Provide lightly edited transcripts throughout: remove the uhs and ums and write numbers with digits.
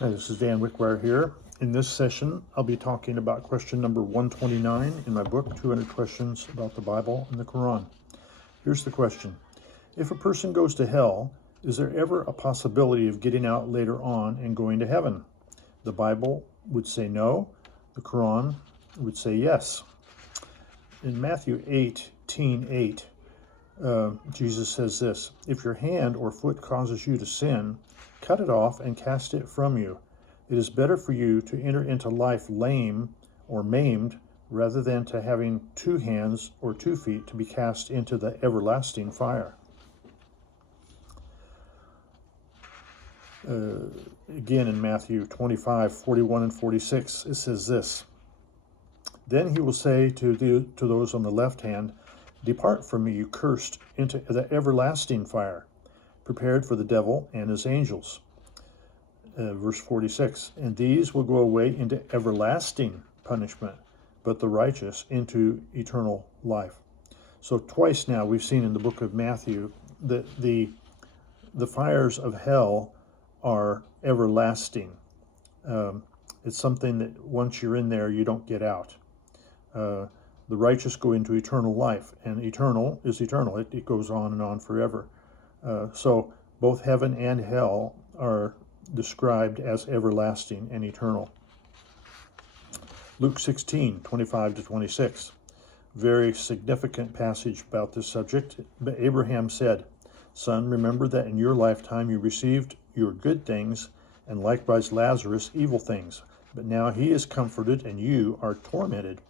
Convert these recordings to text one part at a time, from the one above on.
Hi, this is Dan Wickwire here. In this session, I'll be talking about question number 129 in my book, 200 Questions About the Bible and the Qur'an. Here's the question. If a person goes to hell, is there ever a possibility of getting out later on and going to heaven? The Bible would say no. The Qur'an would say yes. In Matthew 18:8, Jesus says this, "If your hand or foot causes you to sin, cut it off and cast it from you. It is better for you to enter into life lame or maimed rather than to having 2 hands or 2 feet to be cast into the everlasting fire." Again in Matthew 25:41 and 46, it says this, "Then he will say to those on the left hand, 'Depart from me, you cursed, into the everlasting fire, prepared for the devil and his angels.'" Verse 46, "And these will go away into everlasting punishment, but the righteous into eternal life." So twice now we've seen in the book of Matthew that the fires of hell are everlasting. It's something that once you're in there, you don't get out. The righteous go into eternal life, and eternal is eternal. It goes on and on forever. So both heaven and hell are described as everlasting and eternal. Luke 16:25 to 26, very significant passage about this subject. "But Abraham said, 'Son, remember that in your lifetime you received your good things, and likewise Lazarus evil things. But now he is comforted, and you are tormented.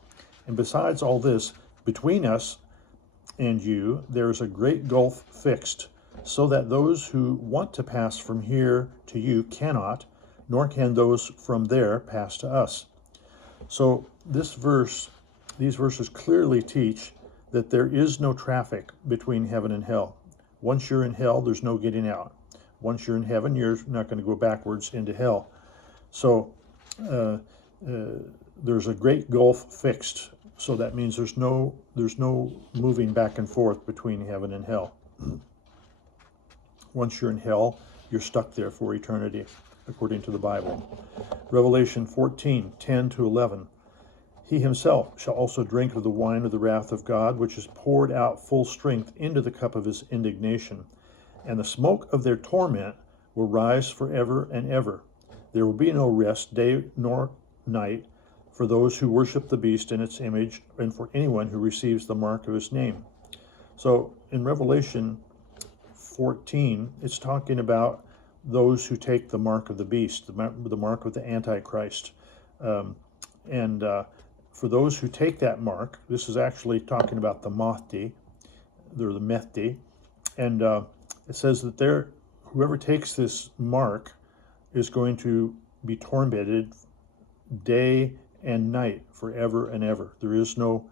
And besides all this, between us and you there is a great gulf fixed, so that those who want to pass from here to you cannot, nor can those from there pass to us.'" So these verses clearly teach that there is no traffic between heaven and hell. Once you're in hell, there's no getting out. Once you're in heaven, you're not going to go backwards into hell. So there's a great gulf fixed. So that means there's no moving back and forth between heaven and hell. Once you're in hell, you're stuck there for eternity, according to the Bible. Revelation 14:10 to 11. "He himself shall also drink of the wine of the wrath of God, which is poured out full strength into the cup of his indignation. And the smoke of their torment will rise forever and ever. There will be no rest, day nor night, for those who worship the beast and its image, and for anyone who receives the mark of his name." So in Revelation 14, it's talking about those who take the mark of the beast, the mark of the Antichrist. For those who take that mark, this is actually talking about the Mahdi, they're the Mehdi, and it says that whoever takes this mark is going to be tormented day and night forever and ever. There is no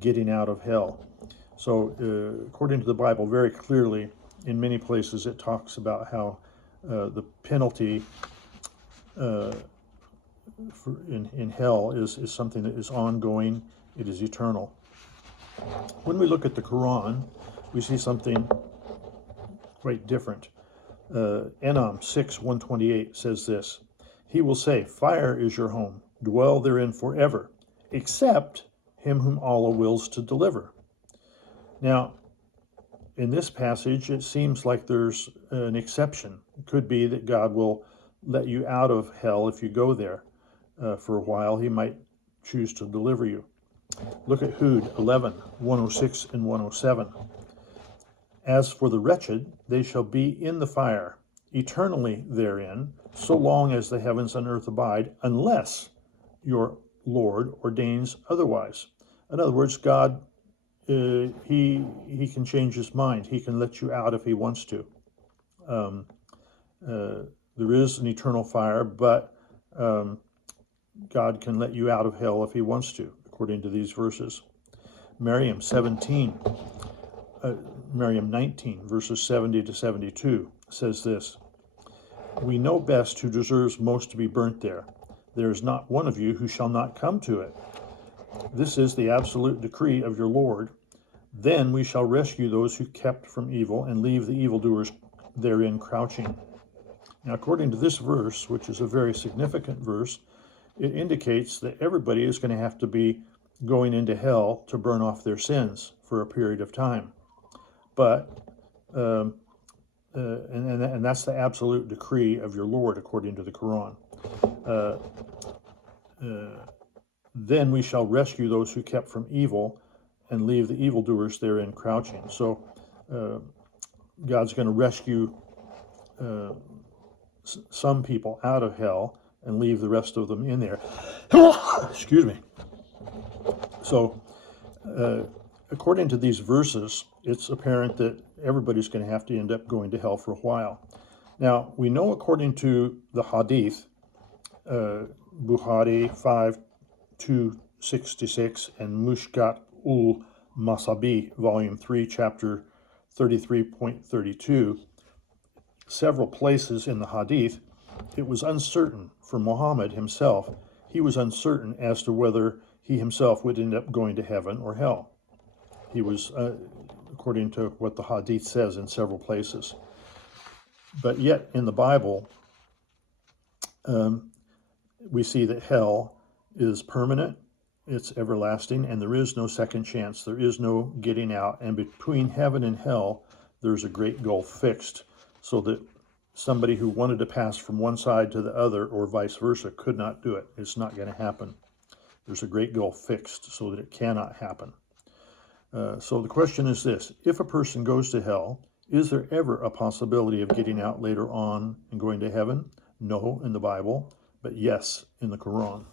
getting out of hell. So according to the Bible, very clearly, in many places it talks about how the penalty in hell is something that is ongoing, it is eternal. When we look at the Quran, we see something quite different. Enam 6:128 says this, "He will say, 'Fire is your home, dwell therein forever, except him whom Allah wills to deliver.'" Now, in this passage, it seems like there's an exception. It could be that God will let you out of hell if you go there for a while. He might choose to deliver you. Look at Hud 11:106 and 107. "As for the wretched, they shall be in the fire, eternally therein, so long as the heavens and earth abide, unless your Lord ordains otherwise." In other words, God, he can change his mind. He can let you out if he wants to. There is an eternal fire, but God can let you out of hell if he wants to, according to these verses. Maryam 19, verses 70 to 72 says this, "We know best who deserves most to be burnt there. There is not one of you who shall not come to it. This is the absolute decree of your Lord. Then we shall rescue those who kept from evil and leave the evildoers therein crouching." Now, according to this verse, which is a very significant verse, it indicates that everybody is going to have to be going into hell to burn off their sins for a period of time. But and that's the absolute decree of your Lord according to the Qur'an. Then we shall rescue those who kept from evil and leave the evildoers therein crouching. So God's going to rescue some people out of hell and leave the rest of them in there. Excuse me. So according to these verses, it's apparent that everybody's going to have to end up going to hell for a while. Now, we know according to the Hadith, Bukhari 5266 and Mushkat ul Masabi, volume 3, chapter 33.32, several places in the Hadith, it was uncertain for Muhammad himself. He was uncertain as to whether he himself would end up going to heaven or hell. He was, according to what the Hadith says in several places. But yet in the Bible, we see that hell is permanent, it's everlasting, and there is no second chance. There is no getting out. And between heaven and hell, there's a great gulf fixed, so that somebody who wanted to pass from one side to the other or vice versa could not do it. It's not going to happen. There's a great gulf fixed so that it cannot happen. So the question is this: if a person goes to hell, is there ever a possibility of getting out later on and going to heaven? No, in the Bible, but yes, in the Quran.